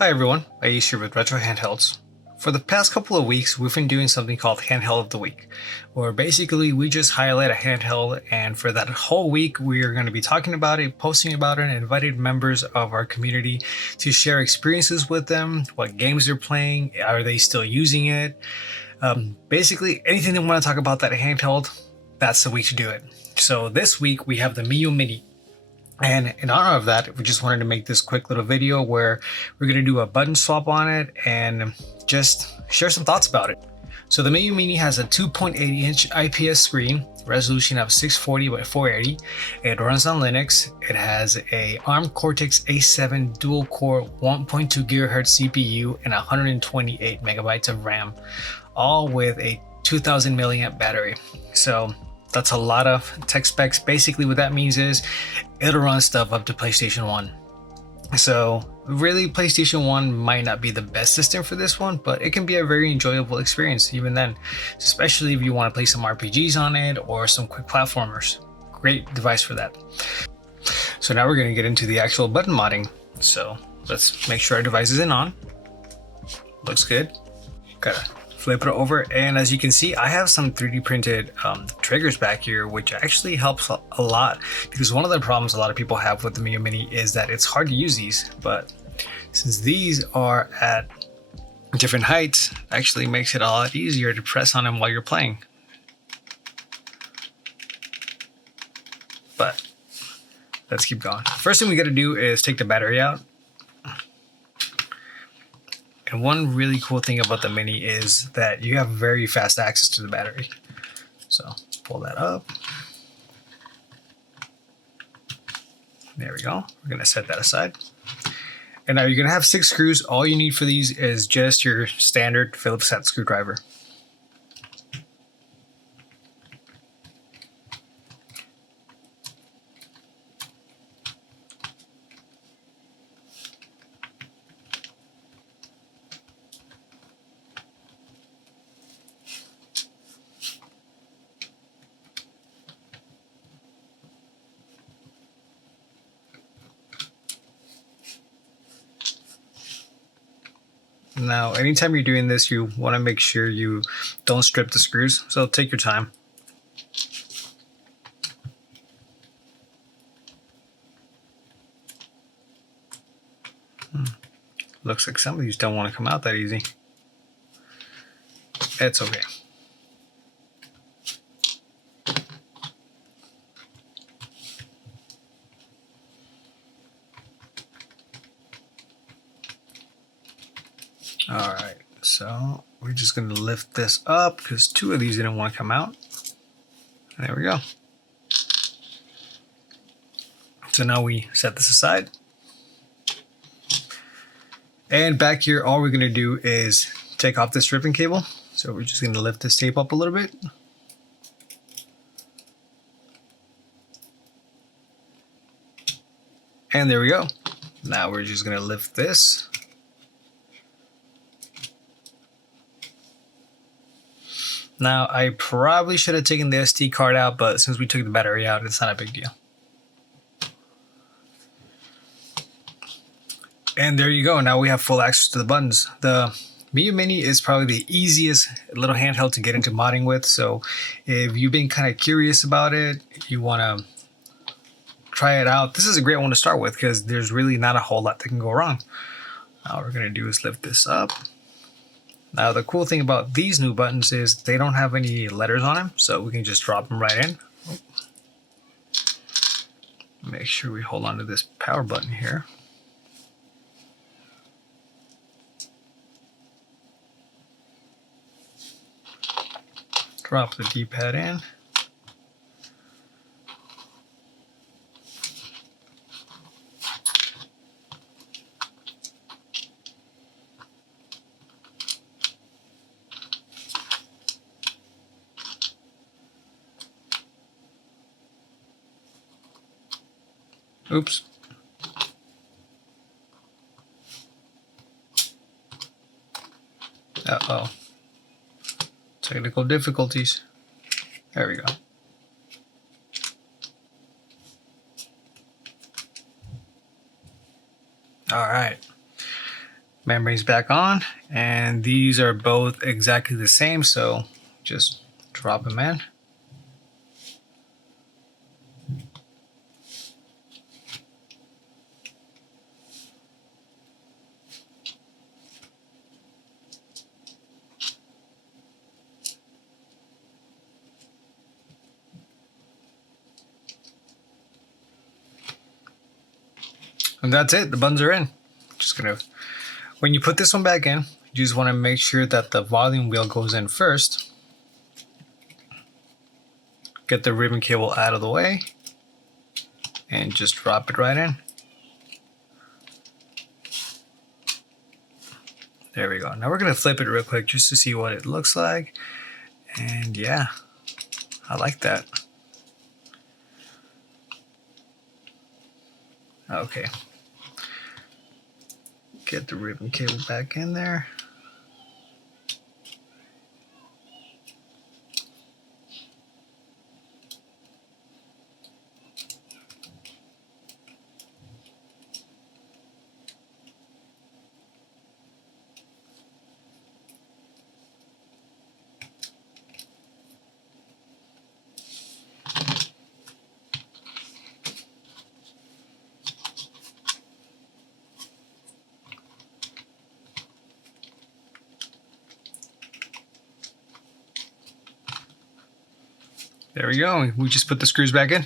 Hi everyone, Aish here with Retro Handhelds. For the past couple of weeks, we've been doing something called Handheld of the Week, where basically we just highlight a handheld, and for that whole week, we are going to be talking about it, posting about it, and invited members of our community to share experiences with them, what games they're playing, are they still using it, basically anything they want to talk about that handheld, that's the week to do it. So this week we have the Miyoo Mini. And in honor of that, we just wanted to make this quick little video where we're going to do a button swap on it and just share some thoughts about it. So the Miyoo Mini has a 2.8-inch IPS screen, resolution of 640 by 480. It runs on Linux. It has a ARM Cortex A7 dual-core 1.2 GHz CPU and 128 megabytes of RAM, all with a 2000 milliamp battery. So that's a lot of tech specs. Basically what that means is it'll run stuff up to PlayStation 1. So really PlayStation 1 might not be the best system for this one, but it can be a very enjoyable experience even then, especially if you want to play some RPGs on it or some quick platformers. Great device for that. So now we're going to get into the actual button modding. So let's make sure our device is on. Looks good. Gotta flip it over, and as you can see, I have some 3D printed triggers back here, which actually helps a lot, because one of the problems a lot of people have with the Miyoo Mini is that it's hard to use these, but since these are at different heights, it actually makes it a lot easier to press on them while you're playing. But let's keep going. First thing we got to do is take the battery out. And one really cool thing about the Mini is that you have very fast access to the battery. So pull that up. There we go. We're going to set that aside. And now you're going to have 6 screws. All you need for these is just your standard Phillips head screwdriver. Now, anytime you're doing this, you want to make sure you don't strip the screws, so take your time. Looks like some of these don't want to come out that easy. It's okay. All right, so we're just going to lift this up because 2 of these didn't want to come out. There we go. So now we set this aside. And back here, all we're going to do is take off this ribbon cable. So we're just going to lift this tape up a little bit. And there we go. Now we're just going to lift this. Now, I probably should have taken the SD card out, but since we took the battery out, it's not a big deal. And there you go. Now we have full access to the buttons. The Miyoo Mini is probably the easiest little handheld to get into modding with. So if you've been kind of curious about it, you want to try it out, this is a great one to start with because there's really not a whole lot that can go wrong. All we're going to do is lift this up. Now the cool thing about these new buttons is they don't have any letters on them, so we can just drop them right in. Make sure we hold on to this power button here. Drop the D-pad in. Oops. Uh-oh. Technical difficulties. There we go. All right. Memory's back on, and these are both exactly the same, so just drop them in. And that's it, the buttons are in. Just gonna, when you put this one back in, you just want to make sure that the volume wheel goes in first. Get the ribbon cable out of the way and just drop it right in. There we go. Now we're gonna flip it real quick just to see what it looks like. And yeah, I like that. Okay. Get the ribbon cable back in there. There we go. We just put the screws back in.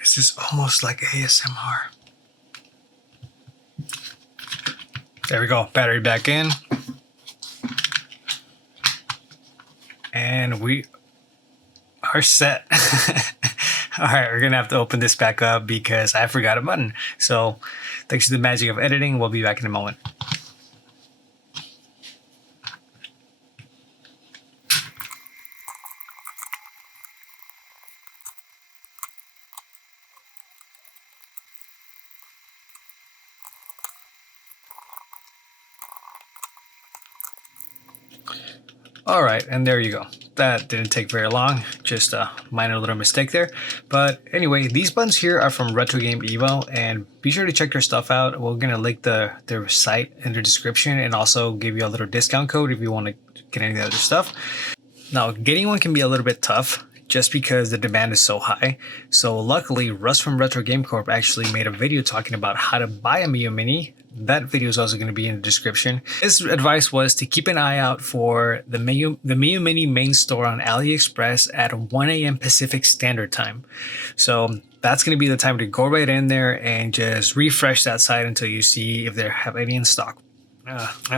This is almost like ASMR. There we go, battery back in. And we are set. All right, we're gonna have to open this back up because I forgot a button. So thanks to the magic of editing, we'll be back in a moment. All right, and there you go. That didn't take very long, just a minor little mistake there. But anyway, these buttons here are from RetroGame.Evo, and be sure to check their stuff out. We're gonna link their site in the description and also give you a little discount code if you want to get any of the other stuff. Now, getting one can be a little bit tough just because the demand is so high. So luckily, Russ from Retro Game Corp actually made a video talking about how to buy a Miyoo Mini. That video is also going to be in the description. His advice was to keep an eye out for the Miyoo Mini main store on AliExpress at 1 a.m. Pacific Standard Time. So that's going to be the time to go right in there and just refresh that site until you see if they have any in stock.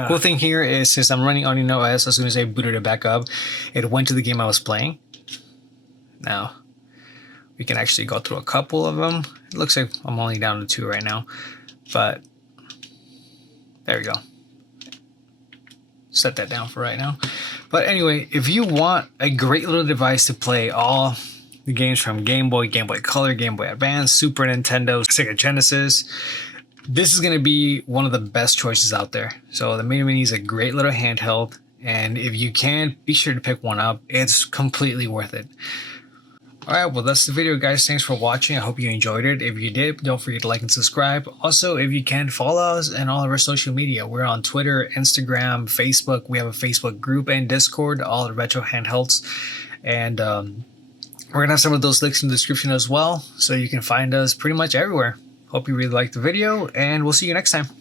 Cool thing here is since I'm running OnionOS, as soon as I booted it back up, it went to the game I was playing. Now, we can actually go through a couple of them. It looks like I'm only down to 2 right now, but there we go. Set that down for right now. But anyway, if you want a great little device to play all the games from Game Boy, Game Boy Color, Game Boy Advance, Super Nintendo, Sega Genesis, this is going to be one of the best choices out there. So the Miyoo Mini is a great little handheld, and if you can, be sure to pick one up. It's completely worth it. Alright, well that's the video guys. Thanks for watching. I hope you enjoyed it. If you did, don't forget to like and subscribe. Also, if you can, follow us and all of our social media. We're on Twitter, Instagram, Facebook. We have a Facebook group and Discord, all the Retro Handhelds. And we're going to have some of those links in the description as well, so you can find us pretty much everywhere. Hope you really liked the video, and we'll see you next time.